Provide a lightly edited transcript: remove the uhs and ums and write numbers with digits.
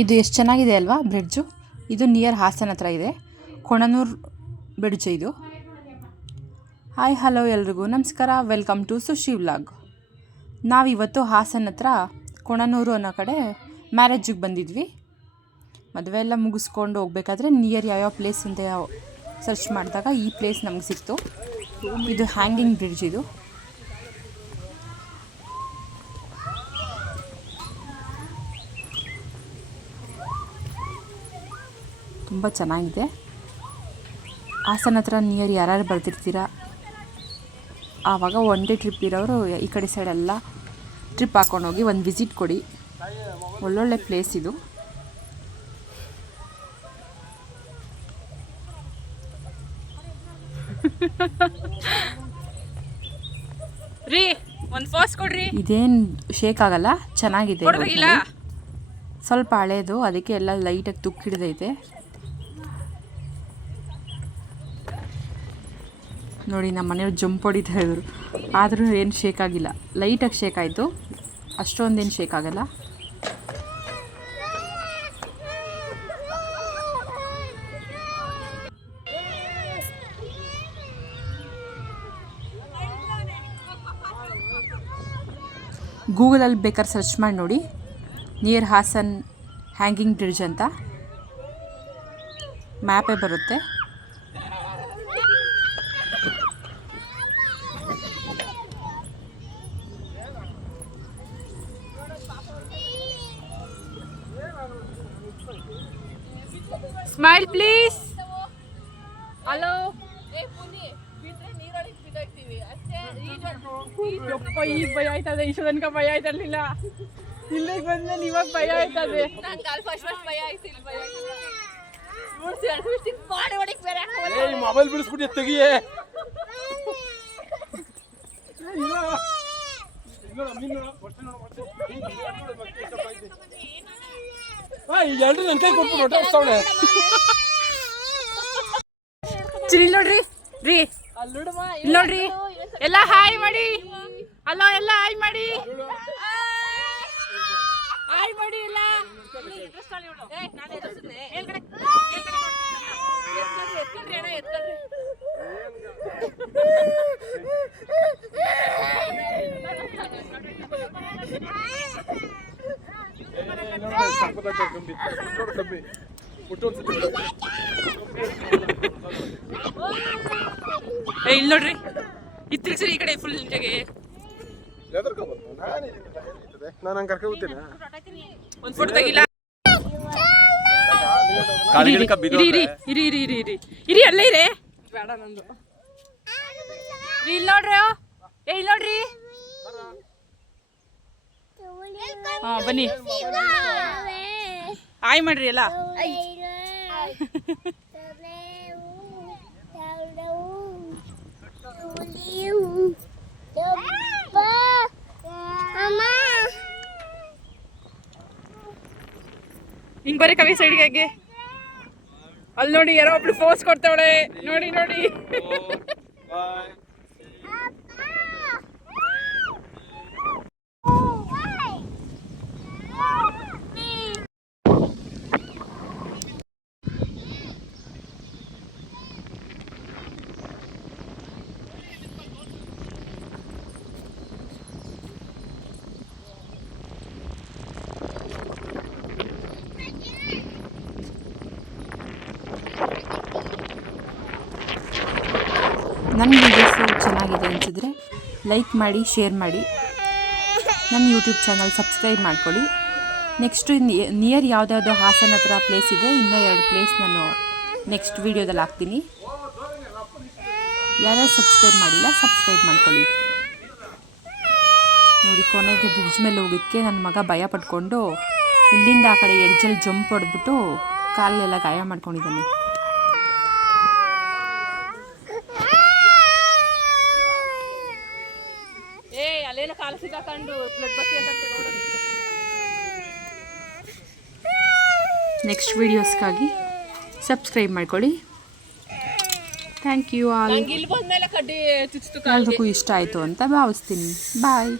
ಇದು ಎಷ್ಟು ಚೆನ್ನಾಗಿದೆ ಅಲ್ವಾ ಬ್ರಿಡ್ಜು. ಇದು ನಿಯರ್ ಹಾಸನ ಹತ್ರ ಇದೆ, ಕೊಣನೂರು ಬ್ರಿಡ್ಜ್ ಇದು. ಹಾಯ್ ಹಲೋ ಎಲ್ರಿಗೂ ನಮಸ್ಕಾರ, ವೆಲ್ಕಮ್ ಟು ಸುಶಿ ವ್ಲಾಗ್. ನಾವಿವತ್ತು ಹಾಸನ ಹತ್ರ ಕೊಣನೂರು ಅನ್ನೋ ಕಡೆ ಮ್ಯಾರೇಜಿಗೆ ಬಂದಿದ್ವಿ. ಮದುವೆ ಎಲ್ಲ ಮುಗಿಸ್ಕೊಂಡು ಹೋಗ್ಬೇಕಾದ್ರೆ ನಿಯರ್ ಯಾವ್ಯಾವ ಪ್ಲೇಸ್ ಅಂತ ಸರ್ಚ್ ಮಾಡಿದಾಗ ಈ ಪ್ಲೇಸ್ ನಮ್ಗೆ ಸಿಕ್ತು. ಇದು ಹ್ಯಾಂಗಿಂಗ್ ಬ್ರಿಡ್ಜ್. ಇದು ತುಂಬ ಚೆನ್ನಾಗಿದೆ. ಹಾಸನ ಹತ್ರ ನಿಯರ್ ಯಾರ್ಯಾರು ಬರ್ತಿರ್ತೀರ ಆವಾಗ ಒನ್ ಡೇ ಟ್ರಿಪ್ ಇರೋರು ಈ ಕಡೆ ಸೈಡೆಲ್ಲ ಟ್ರಿಪ್ ಹಾಕ್ಕೊಂಡೋಗಿ ಒಂದು ವಿಸಿಟ್ ಕೊಡಿ. ಒಳ್ಳೊಳ್ಳೆ ಪ್ಲೇಸ್ ಇದು. ರೀ ಒಂದು ಫೋಸ್ ಕೊಡ್ರಿ. ಇದೇನು ಶೇಕ್ ಆಗಲ್ಲ, ಚೆನ್ನಾಗಿದೆ. ಸ್ವಲ್ಪ ಹಳೇದು, ಅದಕ್ಕೆ ಎಲ್ಲ ಲೈಟಾಗಿ ತುಕ್ಕಿಡ್ದೈತೆ ನೋಡಿ. ನಮ್ಮ ಮನೆಯವ್ರು ಜಂಪ್ ಹೊಡಿತಾ ಇದ್ರು, ಆದರೂ ಏನು ಶೇಕ್ ಆಗಿಲ್ಲ. ಲೈಟಾಗಿ ಶೇಕ್ ಆಯಿತು, ಅಷ್ಟೊಂದೇನು ಶೇಕ್ ಆಗಲ್ಲ. ಗೂಗಲಲ್ಲಿ ಬೇಕಾದ್ರೆ ಸರ್ಚ್ ಮಾಡಿ ನೋಡಿ, ನಿಯರ್ ಹಾಸನ್ ಹ್ಯಾಂಗಿಂಗ್ ಬ್ರಿಡ್ಜ್ ಅಂತ ಮ್ಯಾಪೇ ಬರುತ್ತೆ. Smile please. ಹಲೋ. ಯಪ್ಪ, ಈಗ ಭಯ ಆಯ್ತದೆ. ಇಷ್ಟು ತನಕ ಭಯ ಆಯ್ತಿರ್ಲಿಲ್ಲ, ಇಲ್ಲಿಗೆ ಬಂದ್ಮೇಲೆ ಇವಾಗ ಭಯ ಆಯ್ತದೆ. ಮೊಬೈಲ್ ಬಿಡಿಸ್ಬಿಟ್ಟು ತೆಗಿಯೇ. ಎರಡು ನನ್ನ ಕೈ ಕೊಟ್ಬಿಟ್ಟು ಹೊಟ್ಟೆ ಹೊಡ್ಸವಳೆ. ಚಿರಿ ನೋಡ್ರಿ ರೀ, ಇಲ್ಲಿ ನೋಡ್ರಿ, ಎಲ್ಲ ಹಾಯ್ ಮಾಡಿ. ಅಲೋ, ಎಲ್ಲ ಹಾಯ್ ಮಾಡಿ, ಹಾಯ್ ಮಾಡಿ ಎಲ್ಲ. ಇಲ್ಲಿ ನೋಡ್ರಿ, ಇದು ತಿರ್ಗ್ಸ್ರಿ ಈ ಕಡೆ ಫುಲ್ ನಿಂಜಗೆ. ಒಂದು ಫೋಟೋ ತೆಗಿಲ್ಲ. ಇರಿ ಅಲ್ಲೇ ಇರಿ. ಬೇಡ ನಂದು. ಇಲ್ಲಿ ನೋಡ್ರಿ, ಇಲ್ಲಿ ನೋಡ್ರಿ. ಹಾ ಬನ್ನಿ, ಹಾಯ್ ಮಾಡ್ರಿ ಎಲ್ಲ. ಹಿಂಗ್ ಬರೀ ಕವಿ ಸೈಡ್ಗೆ. ಅಲ್ಲಿ ನೋಡಿ, ಯಾರೋ ಒಬ್ಳು ಫೋಸ್ ಕೊಡ್ತಾವಳೆ. ನೋಡಿ ನೋಡಿ. ನನ್ನ ವೀಡಿಯೋಸು ಚೆನ್ನಾಗಿದೆ ಅನಿಸಿದ್ರೆ ಲೈಕ್ ಮಾಡಿ, ಶೇರ್ ಮಾಡಿ. ನನ್ನ ಯೂಟ್ಯೂಬ್ ಚಾನಲ್ ಸಬ್ಸ್ಕ್ರೈಬ್ ಮಾಡ್ಕೊಳ್ಳಿ. ನೆಕ್ಸ್ಟು ನಿಯರ್ ಯಾವುದ್ಯಾವುದೋ ಹಾಸನ ಹತ್ರ ಪ್ಲೇಸ್ ಇದೆ, ಇನ್ನೂ 2 ಪ್ಲೇಸ್ ನಾನು ನೆಕ್ಸ್ಟ್ ವೀಡಿಯೋದಲ್ಲಿ ಹಾಕ್ತೀನಿ. ಯಾರ್ಯಾರು ಸಬ್ಸ್ಕ್ರೈಬ್ ಮಾಡಿಲ್ಲ ಸಬ್ಸ್ಕ್ರೈಬ್ ಮಾಡ್ಕೊಳ್ಳಿ. ನೋಡಿ, ಕೊನೆಗೆ ಬ್ರಿಡ್ಜ್ ಮೇಲೆ ಹೋಗೋಕ್ಕೆ ನನ್ನ ಮಗ ಭಯ ಪಟ್ಕೊಂಡು ಇಲ್ಲಿಂದ ಆ ಕಡೆ ಎಡ್ಜಲ್ಲಿ ಜಂಪ್ ಹೊಡೆದ್ಬಿಟ್ಟು ಕಾಲೆಲ್ಲ ಗಾಯ ಮಾಡ್ಕೊಂಡಿದ್ದಾನೆ. ನೆಕ್ಸ್ಟ್ ವೀಡಿಯೋಸ್ಗಾಗಿ ಸಬ್ಸ್ಕ್ರೈಬ್ ಮಾಡ್ಕೊಳ್ಳಿ. Thank you all. ಎಲ್ರಿಗೂ ಇಷ್ಟ ಆಯಿತು ಅಂತ ಭಾವಿಸ್ತೀನಿ. ಬಾಯ್.